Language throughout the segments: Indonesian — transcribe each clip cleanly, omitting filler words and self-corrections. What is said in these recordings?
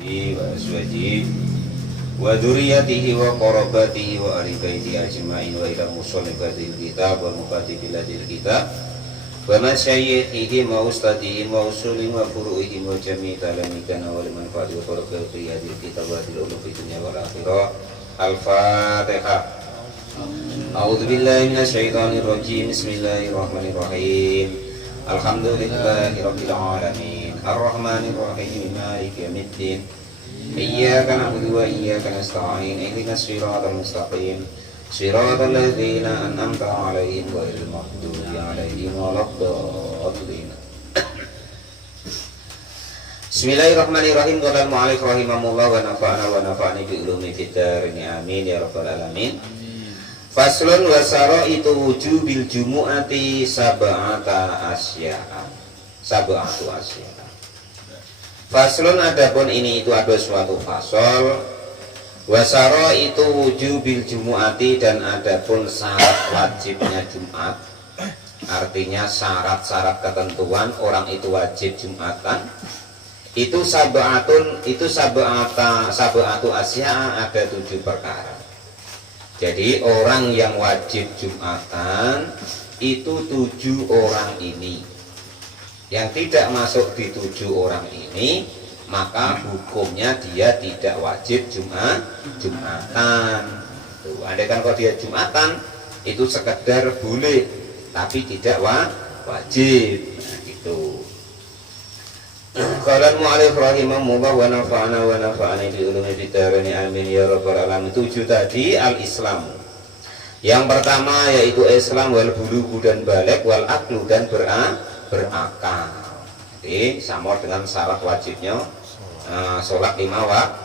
wa azwajihi wa dzurriyyatihi wa qarabatihi wa ahli baiti ajma'in wa ila musannifil kitab wa muqaddibil kitab wa masyayikhihim wa ustadihim wa usulihim wa furu'ihim wa jami' talamikana wa liman fa'al wa qarabati hadil kitab wa hadil ulum fid dunya wal akhirah. Al-Fatihah. A'udzu billahi minasyaitonir rajim. Bismillahirrahmanirrahim. Alhamdulillahirabbil alamin. Ar-Rahmanir Rahim. Maliki yaumiddin. Iyyaka na'budu wa iyyaka nasta'in. Ihdinas siratal mustaqim. Siratal ladzina an'amta 'alaihim ghairil maghdubi 'alaihim waladdallin. Bismillahirrahmanirrahim. Qala al-mu'allif rahimahullah wa nafa'ana wa nafa'ani bi ulumi fid darin amin ya rabbal alamin. Faslun wa saraitu wujubil jumu'ati sab'ata asya'a. Sab'atu asya'a. Faslun, adapun ini itu ada suatu fasal. Wa saraitu wujubil jumu'ati, dan adapun syarat wajibnya Jumat. Artinya syarat-syarat ketentuan orang itu wajib Jumatan. Itu sab'atu asya'a, ada 7 perkara. Jadi orang yang wajib Jumatan itu 7 orang ini. Yang tidak masuk di 7 orang ini, maka hukumnya dia tidak wajib Jumatan. Andai kan kalau dia Jumatan itu sekedar boleh, tapi tidak wajib. Nah, gitu. Qala al-mu'allif rahimahullah wa nafa'ana wa nafa'ani bi ulumi fid darin amin ya rabbal alamin. 7 tadi al-Islam. Yang pertama yaitu Islam, wal bulughu dan balik, wal aqlu dan berakal. Jadi sama dengan syarat wajibnya sholat 5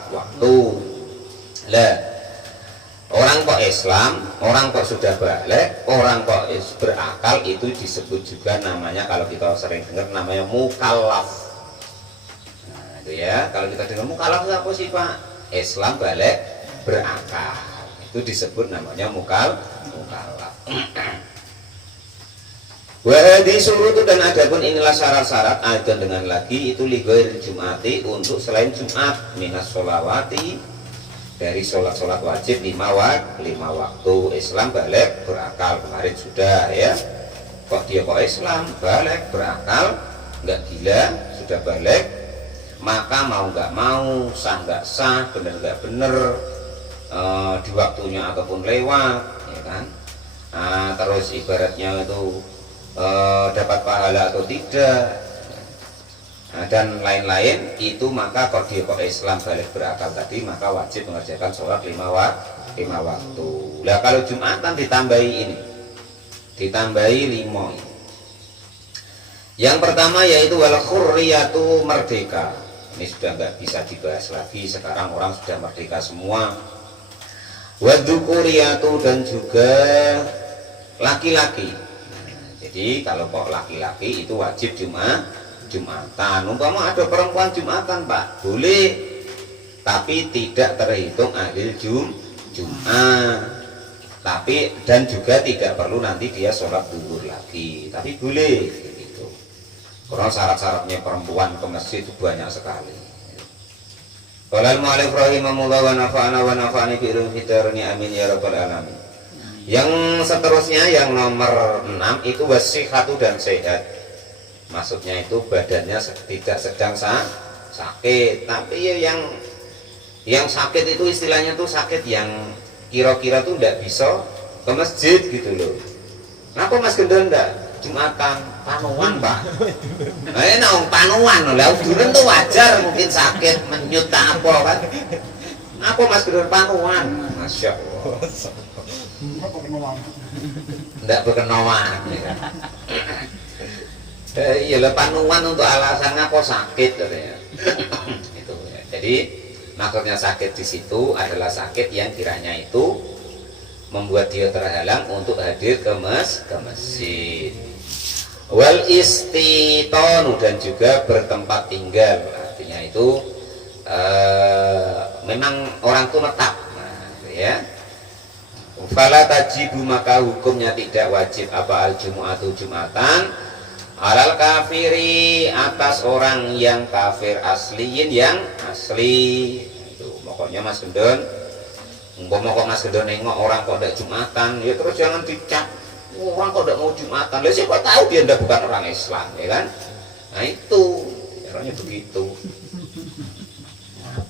waktu. Lah, orang kok Islam, orang kok sudah balik, orang kok berakal, itu disebut juga namanya, kalau kita sering dengar namanya mukallaf. Ya, kalau kita dengar mukallaf apa sih Pak? Islam, balik, berakal, itu disebut namanya mukallaf. Wahdi surutu, dan adapun inilah syarat-syarat adhan dengan lagi itu lighairil jum'ati, untuk selain Jumat, minas sholawati, dari sholat-sholat wajib 5 waktu. Islam, balik, berakal, kemarin sudah ya. Kok dia kok Islam, balik, berakal, nggak gila, sudah balik, maka mau nggak mau, sah nggak sah, bener nggak bener, di waktunya ataupun lewat, ya kan. Terus ibaratnya itu dapat pahala atau tidak, dan lain-lain itu, maka kalau dia kok Islam balik berakal tadi, maka wajib mengerjakan sholat 5 waktu. Nah, kalau Jumatan ditambahi ini, ditambahi 5 ini. Yang pertama yaitu wal khurriyatu, merdeka. Ini sudah nggak bisa dibahas lagi, sekarang orang sudah merdeka semua. Wadzukuriyatu, dan juga laki-laki. Jadi kalau kok laki-laki itu wajib Jumatan. Umpama ada perempuan Jumatan Pak, boleh, tapi tidak terhitung ahli Jumat. Tapi dan juga tidak perlu nanti dia sholat duhur lagi, tapi boleh. Karena syarat-syaratnya perempuan ke masjid itu banyak sekali. Qala al-mu'allif rahimahullah wa nafa'ana wa nafa'ani bi ilmi fitarni amin ya rabbal alamin. Yang seterusnya, yang nomor 6 itu wasihatu, dan sehat. Maksudnya itu badannya tidak sedang sakit, tapi ya yang sakit itu istilahnya tuh sakit yang kira-kira tuh tidak bisa ke masjid gitu loh. Kenapa Mas Gendel enggak Jumatan? Panuan Pak. Nah, panuan lah, uduran tuh wajar, mungkin sakit menyut apa kan. Apa Mas Gendel panuan? Masya Allah. Enggak berkenawan ya. Iya lah, panuan untuk alasannya kok sakit ya. Itu ya. Jadi maksudnya sakit di situ adalah sakit yang kiranya itu membuat dia terhalang untuk hadir ke masjid. Wal istitonu, dan juga bertempat tinggal. Artinya itu memang orang itu netap, nah, ya. Fala tajibu, maka hukumnya tidak wajib apa al-jumu'atu Jumatan, alal kafiri, atas orang yang kafir asliin, yang asli. Itu pokoknya Mas Gendon, umpama kok Mas Gendon nengok orang kok ndak Jumatan, ya terus jangan dicap orang kok ndak mau Jumatan. Lah siapa tahu dia ndak bukan orang Islam, ya kan? Nah itu caranya begitu.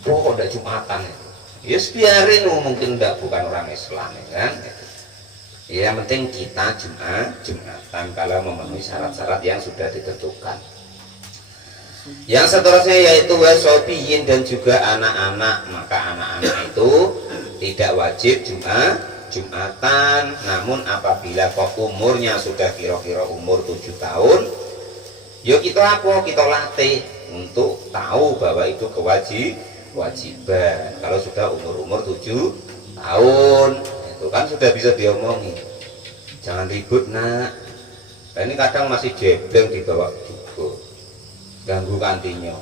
Oh kok ndak Jumatan itu? Ya biarin, mungkin ndak bukan orang Islam, ya kan? Ya, yang penting kita Jumatan kalau memenuhi syarat-syarat yang sudah ditentukan. Yang seterusnya yaitu wasobiyin, dan juga anak-anak. Maka anak-anak itu tidak wajib Jumatan. Namun apabila kok umurnya sudah kira-kira umur 7 tahun, yuk kita apa? Kita latih untuk tahu bahwa itu kewajiban. Kalau sudah umur 7 tahun, itu kan sudah bisa diomongi, jangan ribut nak. Nah, ini kadang masih jebleng dibawa juga, ganggu kantinnya,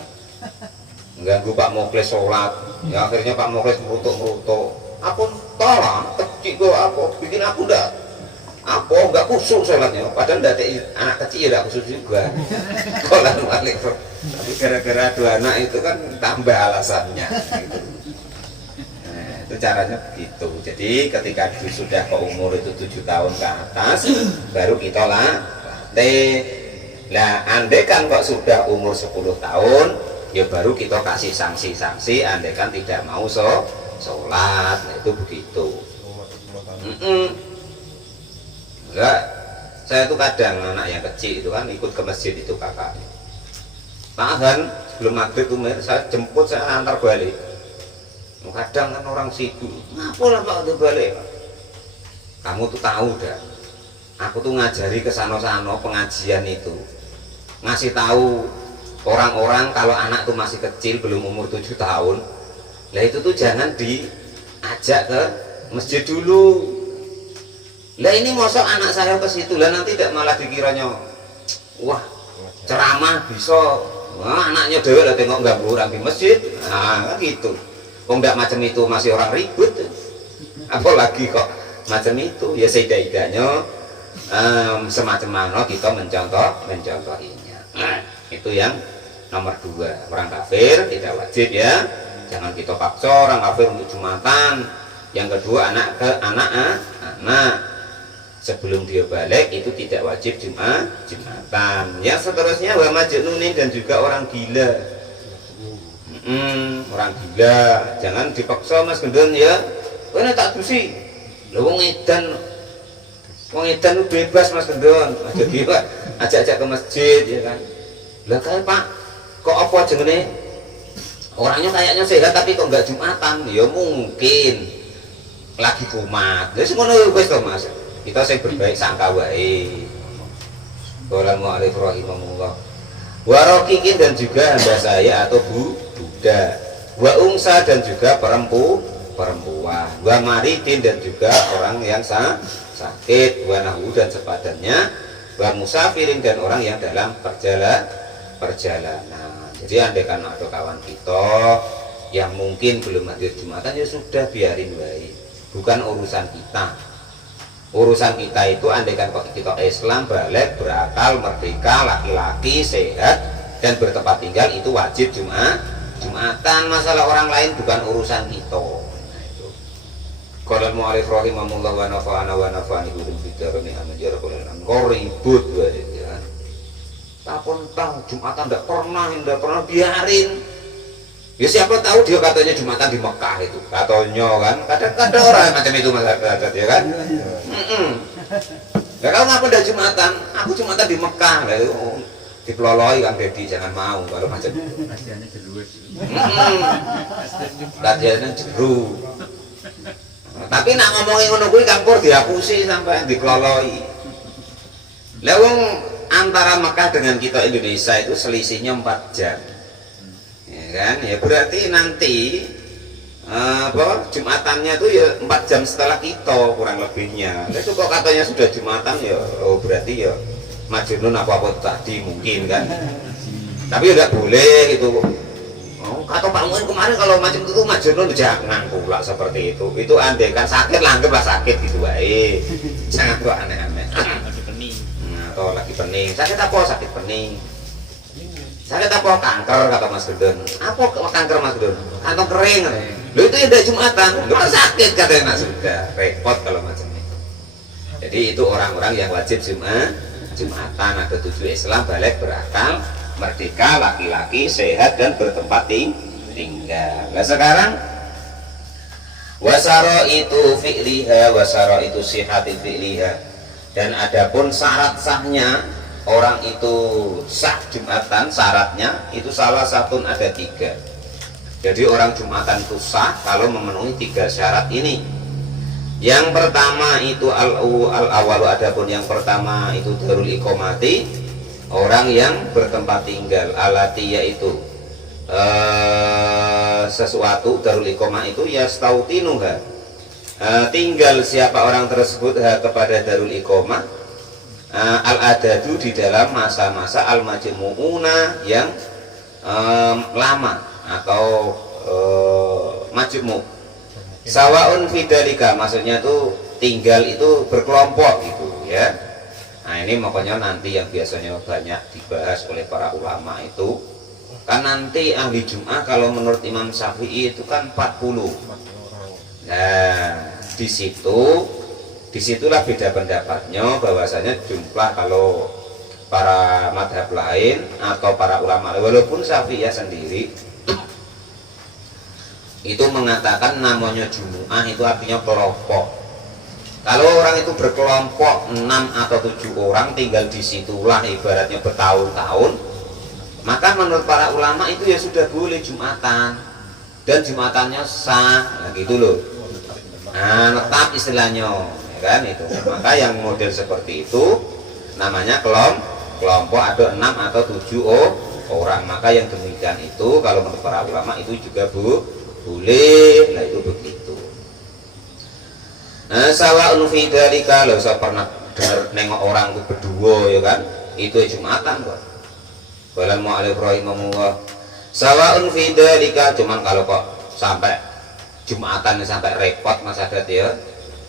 ganggu Pak Mokles sholat. Ya akhirnya Pak Mokles merutuk. Aku tolong kecil gue apa bikin aku nggak khusyuk sholatnya, padahal nggak ada anak kecil ya nggak khusyuk juga. Kolan balik, tapi gara-gara dua anak itu kan tambah alasannya gitu. Itu caranya begitu. Jadi ketika sudah ke umur itu 7 tahun ke atas, baru kita latih. Nah andaikan kok sudah umur 10 tahun, ya baru kita kasih sanksi-sanksi andaikan tidak mau sholat. Nah itu begitu. Enggak, saya tuh kadang anak yang kecil itu kan ikut ke masjid itu kakaknya. Tahan sebelum maghrib tuh saya jemput, saya antar balik. Kadang kan orang sibuk, ngapalah Pak udah balik Pak? Kamu tuh tahu dah, aku tuh ngajari ke sano-sano pengajian itu, ngasih tahu orang-orang kalau anak tuh masih kecil belum umur 7 tahun, lah itu tuh jangan diajak ke masjid dulu. Lah ini mosok anak saya ke situ, lah nanti tidak malah dikiranya wah ceramah bisa, wah anaknya dewe lah tengok ganggu orang di masjid, nah gitu. Kok enggak macam itu masih orang ribut, apalagi kok macam itu. Ya setidaknya semacam mana kita mencontohinya. Nah, itu yang nomor 2. Orang kafir tidak wajib ya, jangan kita paksa orang kafir untuk Jumatan. Yang kedua anak sebelum dia balik itu tidak wajib Jumatan. Yang seterusnya wa majnunin, dan juga orang gila. Orang gila jangan dipaksa Mas Gendon ya. Ini tak dusi. Wong edan bebas Mas Gendon. Aja gila, ajak-ajak ke masjid ya kan. Lah kayak Pak, kok apa jenenge? Orangnya kayaknya sehat tapi kok enggak Jumatan. Ya mungkin lagi kumat. Lah semono wis to Mas. Kita sing berbaik sangka wae. Assalamualaikum warahmatullahi wabarakatuh. Warokikin, dan juga hamba saya atau budak, wa ungsa, dan juga perempuan, wa maridin, dan juga orang yang sakit, wa nahu, dan sepadannya, wa musafirin, dan orang yang dalam perjalanan. Jadi andaikan ada kawan kita yang mungkin belum hadir Jumatan, ya sudah biarin baik, bukan urusan kita. Urusan kita itu andaikan kok kita Islam, balik, berakal, merdeka, laki-laki, sehat, dan bertempat tinggal, itu wajib Jumatan. Masalah orang lain bukan urusan kita. Nah, itu. Qala al-mu'allif rahimahullah wa nafa'ana wa nafa'ani bidum fitarani amin ya rabbal alamin. Kok ribut ya. Tapon tahu Jumatan enggak pernah biarin. Ya siapa tahu dia katanya Jumatan di Mekah itu, katanya kan. Kadang-kadang orang macam itu masyarakat ya kan. Ya kalau ngapa udah Jumatan? Aku Jumatan di Mekah lah itu. Dipeloloi Kang Dedi, jangan mau kalau macam itu. Latihannya jeruit. Latihannya jeru. Tapi nak ngomongin ngono kuwi Kang Pur dihapusi sampai dipeloloi. Lah wong antara Mekah dengan kita Indonesia itu selisihnya 4 jam. Ya kan? Ya berarti nanti Jumatannya tuh ya 4 jam setelah kita kurang lebihnya. Itu kok katanya sudah Jumatan ya, oh berarti ya Majnun apa-apa tadi mungkin kan. Tapi ya tidak boleh itu. Oh, kata Pak Muin kemarin kalau macam itu Majnun jangan pula seperti itu. Itu andai kan sakit, anggaplah sakit gitu wae. Jangan kok aneh-aneh. atau lagi pening. Sakit apa? Sakit pening. Sakit apa? Kanker, kata Mas Gendon. Apa kanker Mas Gendon? Kantong kering. Lu itu ya udah Jumatan. Lu kan sakit katanya. Nah, sudah repot kalau macam itu. Jadi itu orang-orang yang wajib Jumatan. Ada 7 Islam, balik, berakal, merdeka, laki-laki, sehat dan bertempat tinggal. Nah sekarang wasaro itu fi'liha, wasaro itu sihati fi'liha. Dan adapun syarat sahnya orang itu sah Jumatan, syaratnya itu salah satu ada 3. Jadi orang Jumatan itu sah kalau memenuhi 3 syarat ini. Yang pertama itu al-awalu, adapun yang pertama itu darul iqomati, orang yang bertempat tinggal, alati yaitu sesuatu, darul iqomah itu ya stautinuha, tinggal siapa orang tersebut kepada darul iqomah, al-adadu di dalam masa-masa al-majmu'una yang lama atau majmu'. Sawaun fidalika, maksudnya itu tinggal itu berkelompok gitu ya. Nah ini makanya nanti yang biasanya banyak dibahas oleh para ulama itu kan nanti ahli Jum'ah kalau menurut Imam Syafi'i itu kan 40. Nah disitulah beda pendapatnya bahwasanya jumlah kalau para madhab lain atau para ulama walaupun Syafi'iyah sendiri itu mengatakan namanya Jumu'ah itu artinya kelompok. Kalau orang itu berkelompok 6 atau 7 orang tinggal di situlah ibaratnya bertahun-tahun, maka menurut para ulama itu ya sudah boleh Jumatan dan Jumatannya sah, nah gitu loh. Nah, tetap istilahnya, ya kan itu. Maka yang model seperti itu namanya kelompok ada 6 atau 7 orang. Maka yang demikian itu kalau menurut para ulama itu juga boleh, nah itu begitu. Nah, sawa'un fi dzalika, kalau saya pernah dengar nengok orang itu berdua ya kan, itu Jumatan kok. Balan mu'alif rahimahullah. Sawa'un fi dzalika, cuman kalau kok sampai Jumatan sampai repot Mas Adat ya,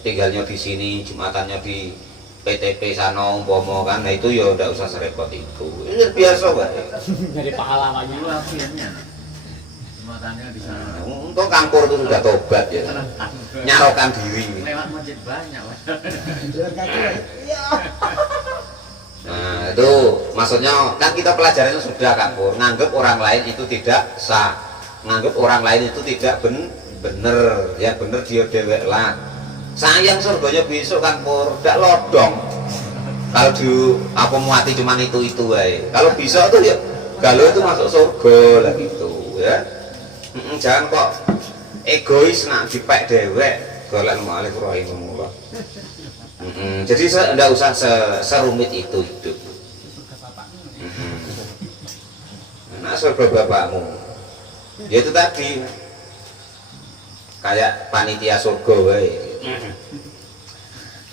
tinggalnya di sini, Jumatannya di PTP sana umpama kan, nah itu ya udah usah serepot itu. Ini biasa Pak. Jadi pahala lagi lu akhirnya. Jumatannya di sana. Untuk Kangkur itu sudah tobat ya, nyarokan diri. Lewat masjid banyak. Nah itu maksudnya kan kita pelajarannya sudah Kangkur, nganggep orang lain itu tidak sah, nganggep orang lain itu tidak bener, ya bener dia dewek lah. Sayang surganya besok Kangkur, tidak lodong. Kalau di apa muati cuman itu wae. Kalau bisa tuh ya galau itu masuk surga lah gitu ya. Jangan kok egois nak dipek dewek golek mu'alif rahimahullah. Jadi tidak usah serumit itu hidup. Nah surga bapakmu ya itu tadi kayak panitia surga wae.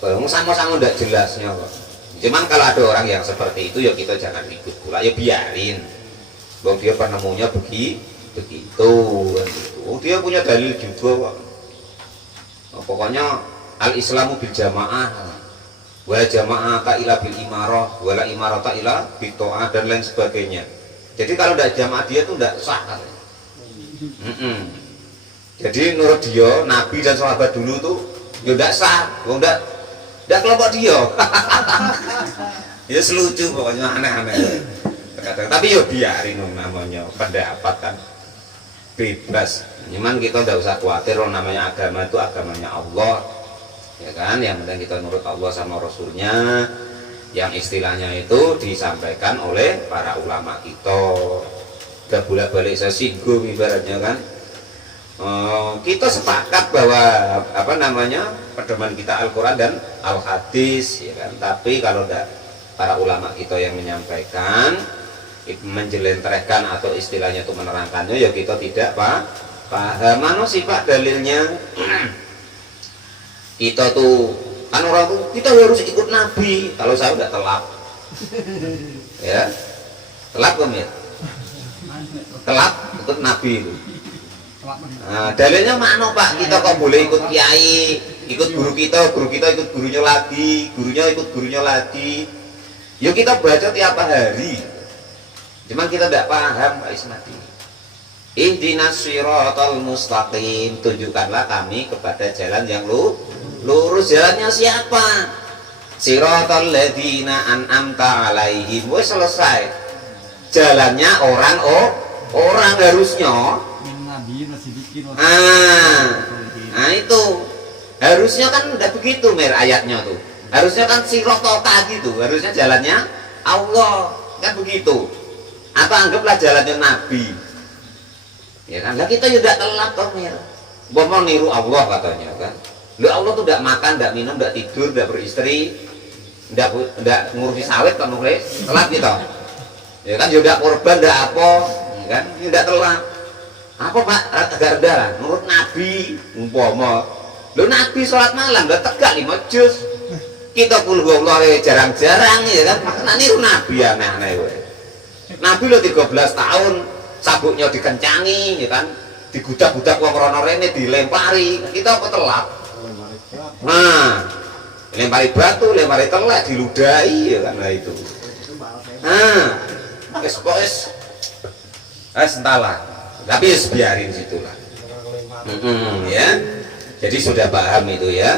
Kalau sama-sama tidak jelasnya kok. Cuman kalau ada orang yang seperti itu ya kita jangan ikut pula, ya biarin. Bang dia penemunya begitu gitu. Dia punya dalil juga kok. Nah, pokoknya al Islamu bil jamaah, wala jamaah ta ila bil imarah, wala imarah ta ila bil ta'ah dan lain sebagainya. Jadi kalau tidak jamaah dia itu tidak sah katanya. Jadi menurut dia Nabi dan sahabat dulu tuh ya tidak sah, tidak kelompok dia. Ya selucu pokoknya aneh-aneh. Tapi ya biarin namanya pendapat kan bebas. Cuman kita tidak usah khawatir, namanya agama itu agamanya Allah, ya kan. Yang penting kita nurut Allah sama Rasulnya, yang istilahnya itu disampaikan oleh para ulama kita. Gak bolak-balik saya singgung ibaratnya kan. Kita sepakat bahwa apa namanya pedoman kita Al-Quran dan Al-Hadis, ya kan. Tapi kalau tidak para ulama kita yang menyampaikan, menjelentrehkan atau istilahnya itu menerangkannya, ya kita tidak paham mana sih Pak dalilnya. Kita tuh kan orang tuh kita harus ikut Nabi. Kalau saya udah telap ya telap ya telap ikut Nabi itu. Nah, dalilnya mana Pak? Kita kok boleh ikut kiai, ikut guru kita ikut gurunya lagi, gurunya ikut gurunya lagi. Ya kita baca tiap hari. Cuman kita tidak paham Pak Ismati. Ihdinas shiratal mustaqim, tunjukkanlah kami kepada jalan yang lurus. Jalannya siapa? Shiratal ladzina an'amta alaihim. Wes selesai. Jalannya orang harusnya. Nah itu harusnya kan tidak begitu Mir ayatnya tuh. Harusnya kan sirotol tadi tuh. Harusnya jalannya Allah kan begitu. Atau anggaplah jalannya Nabi. Ya kan? Lah kita juga telat toh Mir. Mau niru Allah katanya kan. Lu Allah tuh tidak makan, tidak minum, tidak tidur, tidak beristri, tidak ngurusi sawit kan nulis. Telat gitu. Ya kan juga korban, tidak apa, ya kan? Tidak telat. Apa Pak? Agak rendah. Menurut Nabi, umpama. Lu Nabi sholat malam, udah tegak 5 juz. Kita puluh Allah jarang-jarang ya kan. Nah niru Nabi aneh-aneh. Nabi lo 13 tahun sabuknya dikencangi ya kan, digudak-gudak wong rono rene dilempari. Kita apa telat? Nah, lempari batu, lempari telek, diludahi ya kan. Nah itu. Nah, es entahlah. Tapi biarin situlah. Ya. Jadi sudah paham itu ya.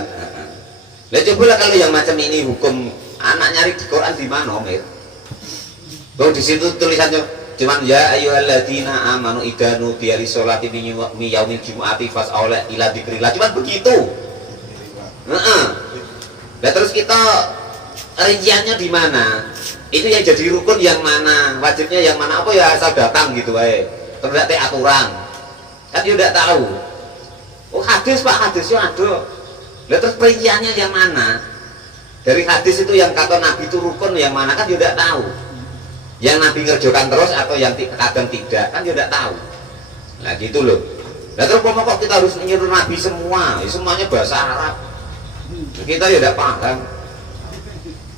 Lah cobalah kalau yang macam ini hukum anak nyari di Quran di mana, Mir? Tuh di situ tulisannya cuman ya ayyuhalladzina amanu idza nudiya lis-sholati min yaumil jumu'ati fas'au ila dzikrillah. Cuman begitu. Heeh. Lah terus kita rinciannya di mana? Itu yang jadi rukun yang mana? Wajibnya yang mana? Apa ya asal datang gitu wae. Terus ada aturan. Kan dia tidak tahu. Oh hadis Pak, hadisnya ada. Lah terus perinciannya yang mana? Dari hadis itu yang kata Nabi itu rukun yang mana kan dia tidak tahu. Yang Nabi ngerjakan terus atau yang kadang tidak kan dia tidak tahu. Nah gitu loh. Nah terus kok kita harus menyuruh Nabi semua? Ya, semuanya bahasa Arab. Kita ya tidak paham.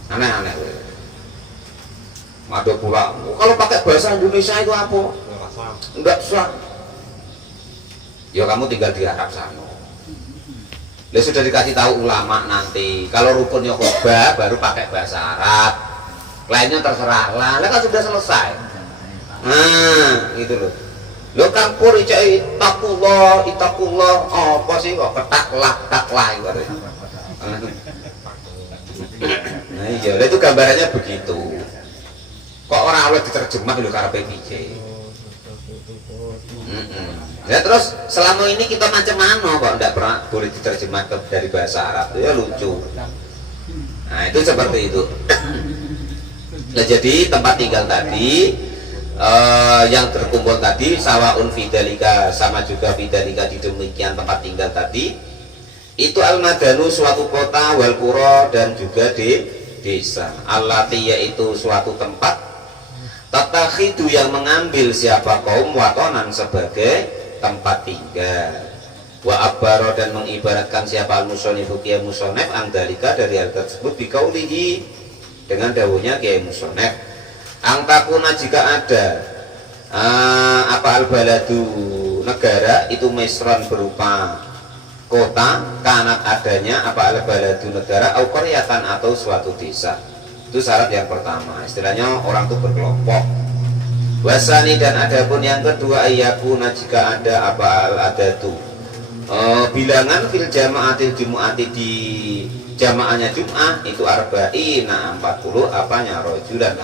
Aneh-aneh. Ada pula. Oh, kalau pakai bahasa Indonesia itu apa? Enggak sah. Ya kamu tinggal di Arab sana. Dia sudah dikasih tahu ulama nanti kalau rukunnya khutbah baru pakai bahasa Arab, lainnya terserah lah, kan sudah selesai. Nah gitu loh. Lo kampur itakullah, apa sih kok taklah ibaratnya. Nah iya, itu gambarannya begitu. Kok orang oleh diterjemah lo karepe piye? Ya terus selama ini kita macam mana kok tidak pernah boleh diterjemah dari bahasa Arab? Ya lucu. Nah itu seperti itu. Nah jadi tempat tinggal tadi yang terkumpul tadi sawaun fidalika, sama juga fidalika di demikian tempat tinggal tadi itu al-madanu suatu kota, wal qura dan juga di desa. Allati yaitu suatu tempat tatakhidu yang mengambil siapa kaum watonan sebagai tempat tinggal. Wa abbaro dan mengibaratkan siapa al-musonifu kiai musonef angdalika dari hal tersebut bikaulihi dengan dawuhnya kiai musonef angtakuna jika ada apa al-baladu negara itu mesron berupa kota kanat adanya apa al-baladu negara au qaryatan atau suatu desa. Itu syarat yang pertama. Istilahnya orang itu berkelompok. Wasani dan adapun yang kedua ayakuna jika ada apa al-adatu bilangan fil jamaatil jumu'ati di jamaahnya Jum'ah itu arba'ina 40 apanya rojulan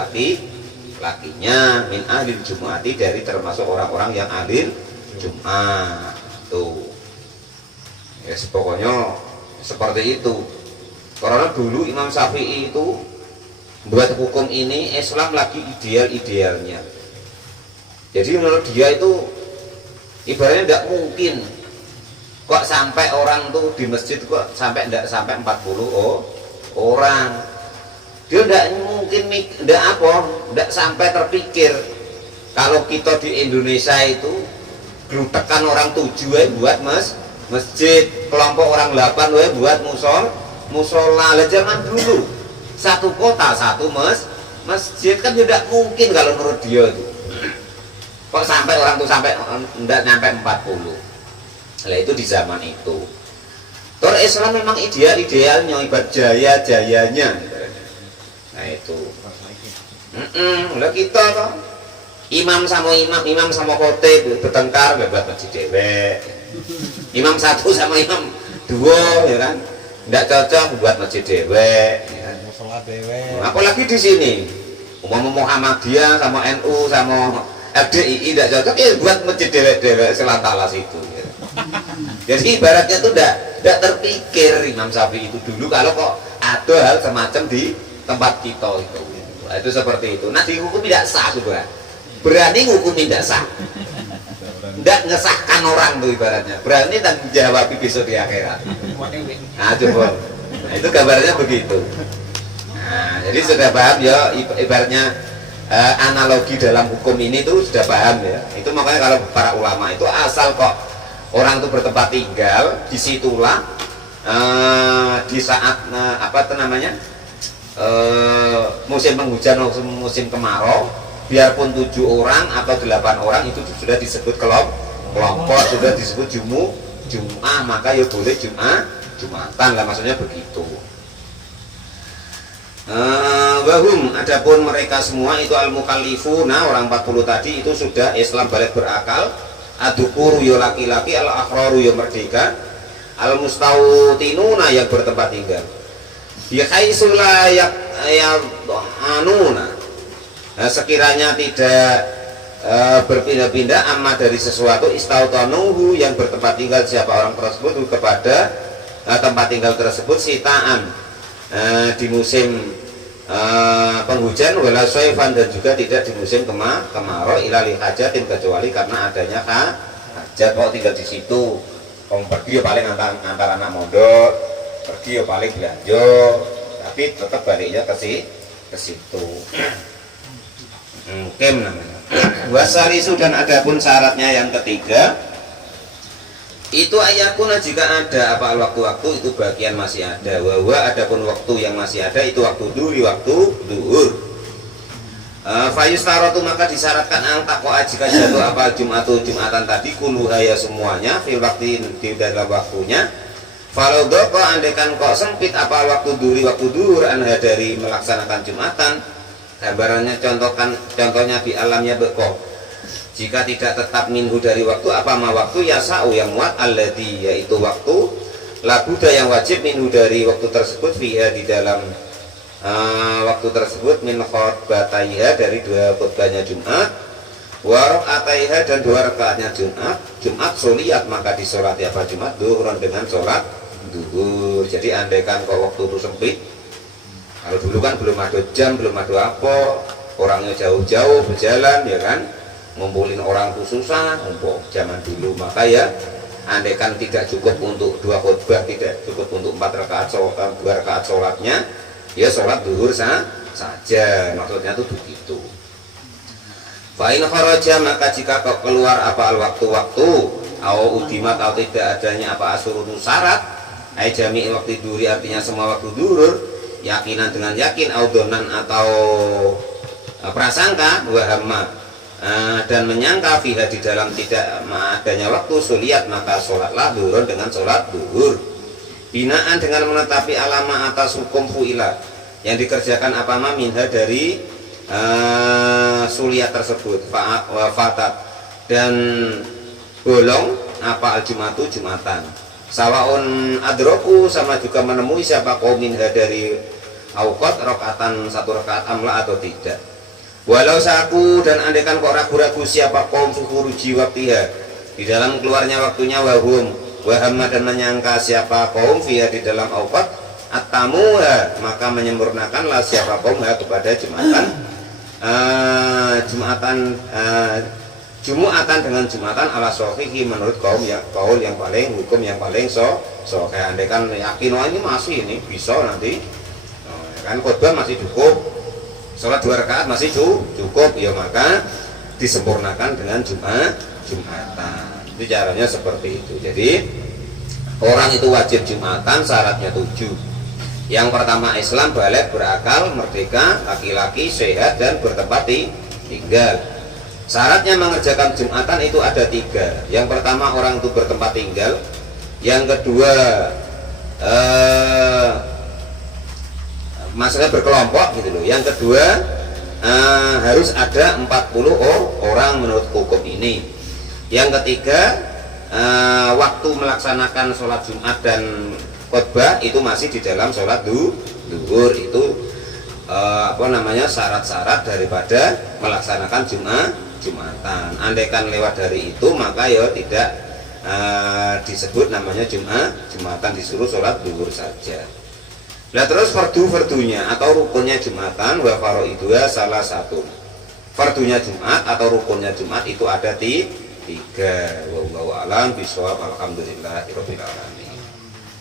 lakinya min ahlil jumu'ati dari termasuk orang-orang yang ahlil Jum'ah tuh ya pokoknya seperti itu. Karena dulu Imam Syafi'i itu buat hukum ini Islam lagi ideal-idealnya. Jadi menurut dia itu ibaratnya tidak mungkin kok sampai orang tuh di masjid kok sampai tidak sampai 40 orang. Dia tidak mungkin tidak sampai terpikir kalau kita di Indonesia itu gelutekan orang 7 buat masjid, kelompok orang 8 buat musola. Zaman dulu satu kota satu masjid kan tidak mungkin kalau menurut dia itu. Kok sampai orang tuh sampai enggak nyampe 40. Nah itu di zaman itu. Terus Islam memang idealnya ibarat jayanya. Nah itu. Lah kita toh imam sama khotib bertengkar buat masjid dewek. Imam satu sama imam dua ya kan, tidak cocok buat masjid dewek. Ya. Apalagi di sini, Muhammadiyah sama NU sama FDII tidak cocok ya buat masjid dewek selantalas itu. Ya. Jadi ibaratnya itu tidak terpikir Imam Syafi'i itu dulu kalau kok ada hal semacam di tempat kita itu. Nah, itu seperti itu. Nah dihukum tidak sah juga. Berani hukum tidak sah. Tidak ngesahkan orang tuh ibaratnya. Berani tanggung jawab besok di akhirat. Nah coba. Nah, itu gambarnya begitu. Nah, jadi sudah paham ya ibaratnya analogi dalam hukum ini tuh sudah paham ya. Itu makanya kalau para ulama itu asal kok orang itu bertempat tinggal, disitulah di saat apa itu namanya musim penghujan, musim kemarau, biarpun 7 orang atau 8 orang itu sudah disebut kelompok, sudah disebut jum'ah, maka ya boleh jumatan lah, maksudnya begitu. Wahum, adapun mereka semua itu al-mukallifuna, orang 40 tadi itu sudah Islam balik berakal, adukuru yo laki-laki, al-akhraru yo merdeka, al-mustautinuna yang bertempat tinggal. Bihaisula anuna, sekiranya tidak berpindah-pindah amma dari sesuatu istautanuhu yang bertempat tinggal siapa orang tersebut kepada tempat tinggal tersebut sitaan di musim penghujan wala soifan dan juga tidak di musim kemarau ilali hajatin kecuali karena adanya hajat. Kok tinggal di situ, kalau pergi ya paling antar anak mondok, pergi ya paling belanja, tapi tetap baliknya ke situ. Kem namanya. Wasalisu dan adapun syaratnya yang ketiga itu ayakuna jika ada apa waktu-waktu itu bagian masih ada, wawa adapun waktu yang masih ada itu waktu duhur. Fayustaratu maka disyaratkan angtakoa jika jatuh apa jumatan tadi kuluhaya semuanya fil waktu di dalam waktunya. Falau doko andekan kok sempit apa waktu duhur anha dari melaksanakan jumatan, gambarannya contohnya di alamnya beko. Jika tidak tetap minggu dari waktu apa ma waktu yasau yang muat alladhi yaitu waktu labuda yang wajib minggu dari waktu tersebut fiha di dalam waktu tersebut min khotbataiha dari 2 khutbahnya Jumat wa rakaataiha dan 2 rakaatnya Jumat soliyat maka disolati apa Jumat duhur dengan sholat duhur. Jadi andaikan kok waktu itu sempit, kalau dulu kan belum ada jam, belum ada apa, orangnya jauh-jauh berjalan ya kan, ngumpulin orang itu susah untuk zaman dulu, maka ya andaikan tidak cukup untuk 2 khutbah, tidak cukup untuk 2 rakaat sholatnya, ya sholat duhur saja, maksudnya itu begitu. Fa'in kharaja maka jika kau keluar apa waktu-waktu au udimat atau tidak adanya apa asurutu syarat ai jami' waktu duhur artinya semua waktu duhur yakinan dengan yakin au donan atau prasangka wahamma dan menyangka fiha di dalam tidak adanya waktu suliat maka sholatlah duhur dengan sholat duhur binaan dengan menetapi alama atas hukum fu'ila yang dikerjakan apa minha dari suliat tersebut fatat dan bolong apa al-jumatu jumatan sawaun adroku sama juga menemui siapa kaum minha dari awqat rakaatan 1 rakaat amla atau tidak. Walau saku dan andekan kok ragu-ragu siapa kaum suhuruji waktiha di dalam keluarnya waktunya wahum wahamma dan menyangka siapa kaum fiha di dalam awqat at-tamuha maka menyempurnakanlah siapa kaum kepada Jumatan dengan jumatan ala sohihi menurut kaul yang paling hukum yang paling kayak andekan yakin wah ini masih ini bisa nanti kan khutbah masih cukup, sholat 2 rakaat masih cukup ya maka disempurnakan dengan jumatan. Itu caranya seperti itu. Jadi orang itu wajib jumatan syaratnya 7. Yang pertama Islam balik berakal merdeka laki-laki sehat dan bertempat tinggal. Syaratnya mengerjakan jumatan itu ada 3. Yang pertama orang itu bertempat tinggal. Yang kedua maksudnya berkelompok gitu loh. Yang kedua harus ada 40 orang menurut hukum ini. Yang ketiga waktu melaksanakan sholat Jumat dan khutbah itu masih di dalam sholat duhur. Itu syarat-syarat daripada melaksanakan Jumatan. Andaikan lewat dari itu maka ya tidak disebut namanya Jumatan, disuruh sholat duhur saja. Nah terus fardu-fardunya atau rukunnya Jumatan wa faraiduha salah satu. Fardunya Jumat atau rukunnya Jumat itu ada tiga. Wallahu a'lam bishawab. Alhamdulillahirabbil alamin.